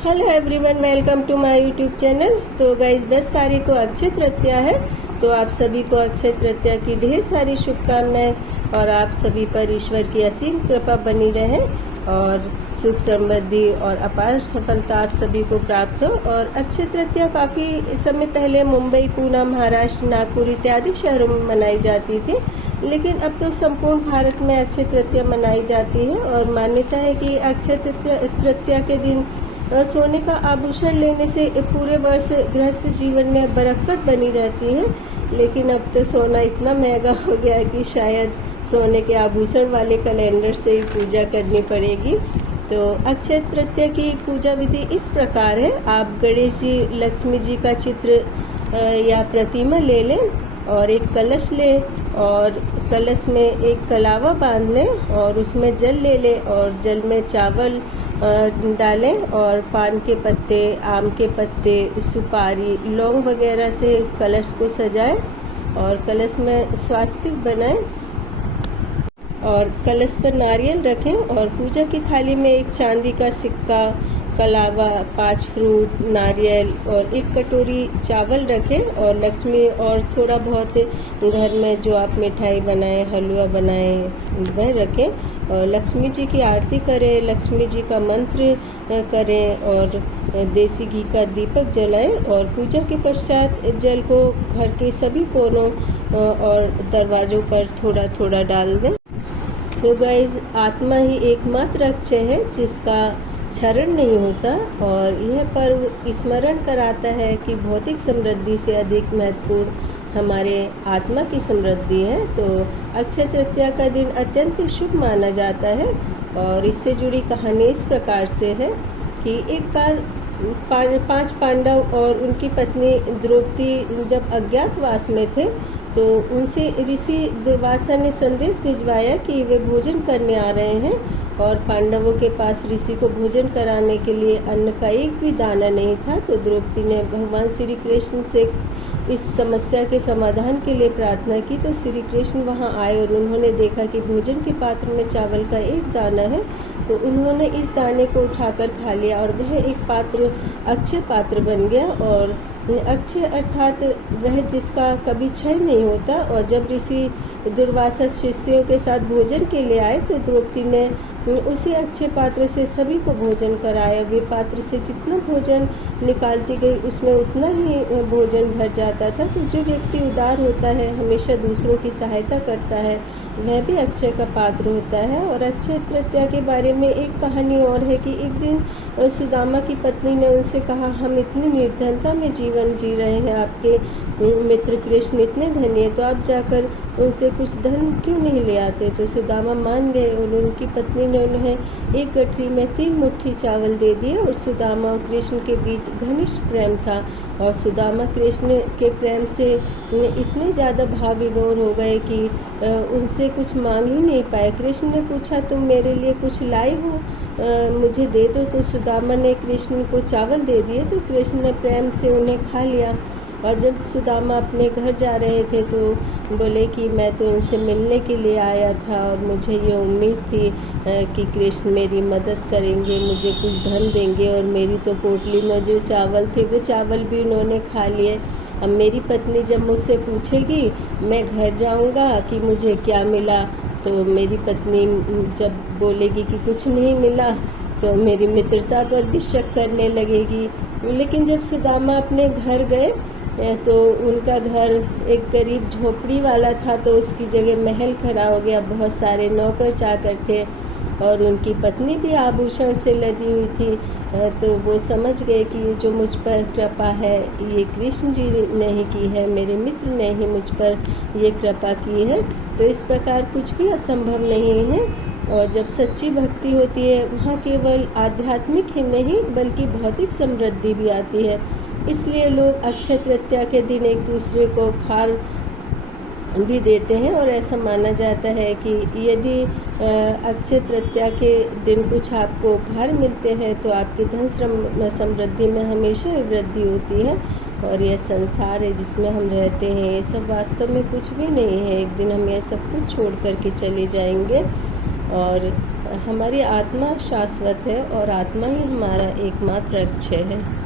Hello everyone, welcome to my YouTube channel. तो guys 10 तारीख को अक्षय तृतीया है, तो आप सभी को अक्षय तृतीया की ढेर सारी शुभकामनाएं और आप सभी पर ईश्वर की असीम कृपा बनी रहे और सुख समृद्धि और अपार सफलता आप सभी को प्राप्त हो। और अक्षय तृतीया काफ़ी समय पहले मुंबई, पूना, महाराष्ट्र, नागपुर इत्यादि शहरों में मनाई जाती थी, लेकिन अब तो संपूर्ण भारत में अक्षय तृतीया मनाई जाती है। और मान्यता है कि अक्षय तृतीया के दिन सोने का आभूषण लेने से पूरे वर्ष गृहस्थ जीवन में बरकत बनी रहती है। लेकिन अब तो सोना इतना महंगा हो गया है कि शायद सोने के आभूषण वाले कैलेंडर से ही पूजा करनी पड़ेगी। तो अक्षय तृतीया की पूजा विधि इस प्रकार है। आप गणेश जी, लक्ष्मी जी का चित्र या प्रतिमा ले लें और एक कलश लें और कलश में एक कलावा बांध लें और उसमें जल ले लें और जल में चावल डालें और पान के पत्ते, आम के पत्ते, सुपारी, लौंग वगैरह से कलश को सजाएं और कलश में स्वास्तिक बनाएं और कलश पर नारियल रखें और पूजा की थाली में एक चांदी का सिक्का, कलावा, 5 फ्रूट, नारियल और एक कटोरी चावल रखें और लक्ष्मी और थोड़ा बहुत घर में जो आप मिठाई बनाएं, हलवा बनाएं, वह रखें और लक्ष्मी जी की आरती करें, लक्ष्मी जी का मंत्र करें और देसी घी का दीपक जलाएं और पूजा के पश्चात जल को घर के सभी कोनों और दरवाज़ों पर थोड़ा थोड़ा डाल दें। तो गाइस, आत्मा ही एकमात्र अक्षय है जिसका क्षरण नहीं होता और यह पर्व स्मरण कराता है कि भौतिक समृद्धि से अधिक महत्वपूर्ण हमारे आत्मा की समृद्धि है। तो अक्षय तृतीया का दिन अत्यंत शुभ माना जाता है और इससे जुड़ी कहानी इस प्रकार से है कि एक बार 5 पांडव और उनकी पत्नी द्रौपदी जब अज्ञातवास में थे तो उनसे ऋषि दुर्वासा ने संदेश भिजवाया कि वे भोजन करने आ रहे हैं और पांडवों के पास ऋषि को भोजन कराने के लिए अन्न का एक भी दाना नहीं था। तो द्रौपदी ने भगवान श्री कृष्ण से इस समस्या के समाधान के लिए प्रार्थना की। तो श्री कृष्ण वहां आए और उन्होंने देखा कि भोजन के पात्र में चावल का एक दाना है। तो उन्होंने इस दाने को उठाकर खा लिया और वह एक पात्र अक्षय पात्र बन गया। और अक्षय अर्थात वह जिसका कभी क्षय नहीं होता। और जब ऋषि दुर्वासा शिष्यों के साथ भोजन के लिए आए तो द्रौपदी ने उसी अक्षय पात्र से सभी को भोजन कराया। वे पात्र से जितना भोजन निकालती गई उसमें उतना ही भोजन भर जाता था। तो जो व्यक्ति उदार होता है, हमेशा दूसरों की सहायता करता है, वह भी अक्षय का पात्र होता है। और अक्षय तृतीया के बारे में एक कहानी और है कि एक दिन सुदामा की पत्नी ने उनसे कहा, हम इतनी निर्धनता में जीवन जी रहे हैं, आपके मित्र कृष्ण इतने धनी है, तो आप जाकर उनसे कुछ धन क्यों नहीं ले आते। तो सुदामा मान गए और उनकी पत्नी ने उन्हें एक गठरी में 3 मुट्ठी चावल दे दिए। और सुदामा और कृष्ण के बीच घनिष्ठ प्रेम था और सुदामा कृष्ण के प्रेम से इतने ज़्यादा भाव विभोर हो गए कि उनसे कुछ मांग ही नहीं पाए। कृष्ण ने पूछा, तुम मेरे लिए कुछ लाए हो, मुझे दे दो। तो सुदामा ने कृष्ण को चावल दे दिए। तो कृष्ण ने प्रेम से उन्हें खा लिया। और जब सुदामा अपने घर जा रहे थे तो बोले कि मैं तो इनसे मिलने के लिए आया था और मुझे ये उम्मीद थी कि कृष्ण मेरी मदद करेंगे, मुझे कुछ धन देंगे। और मेरी तो पोटली में जो चावल थे वो चावल भी उन्होंने खा लिए। अब मेरी पत्नी जब मुझसे पूछेगी मैं घर जाऊंगा कि मुझे क्या मिला, तो मेरी पत्नी जब बोलेगी कि कुछ नहीं मिला तो मेरी मित्रता पर भी शक करने लगेगी। लेकिन जब सुदामा अपने घर गए तो उनका घर एक गरीब झोपड़ी वाला था, तो उसकी जगह महल खड़ा हो गया। बहुत सारे नौकर चाकर थे और उनकी पत्नी भी आभूषण से लदी हुई थी। तो वो समझ गए कि जो मुझ पर कृपा है ये कृष्ण जी ने ही की है, मेरे मित्र ने ही मुझ पर ये कृपा की है। तो इस प्रकार कुछ भी असंभव नहीं है। और जब सच्ची भक्ति होती है वहाँ केवल आध्यात्मिक ही नहीं बल्कि भौतिक समृद्धि भी आती है। इसलिए लोग अक्षय तृतीया के दिन एक दूसरे को उपहार भी देते हैं और ऐसा माना जाता है कि यदि अक्षय तृतीया के दिन कुछ आपको उपहार मिलते हैं तो आपकी धन समृद्धि में हमेशा वृद्धि होती है। और यह संसार है जिसमें हम रहते हैं, ये सब वास्तव में कुछ भी नहीं है। एक दिन हम ये सब कुछ छोड़ करके चले जाएंगे और हमारी आत्मा शाश्वत है और आत्मा ही हमारा एकमात्र अक्षय है।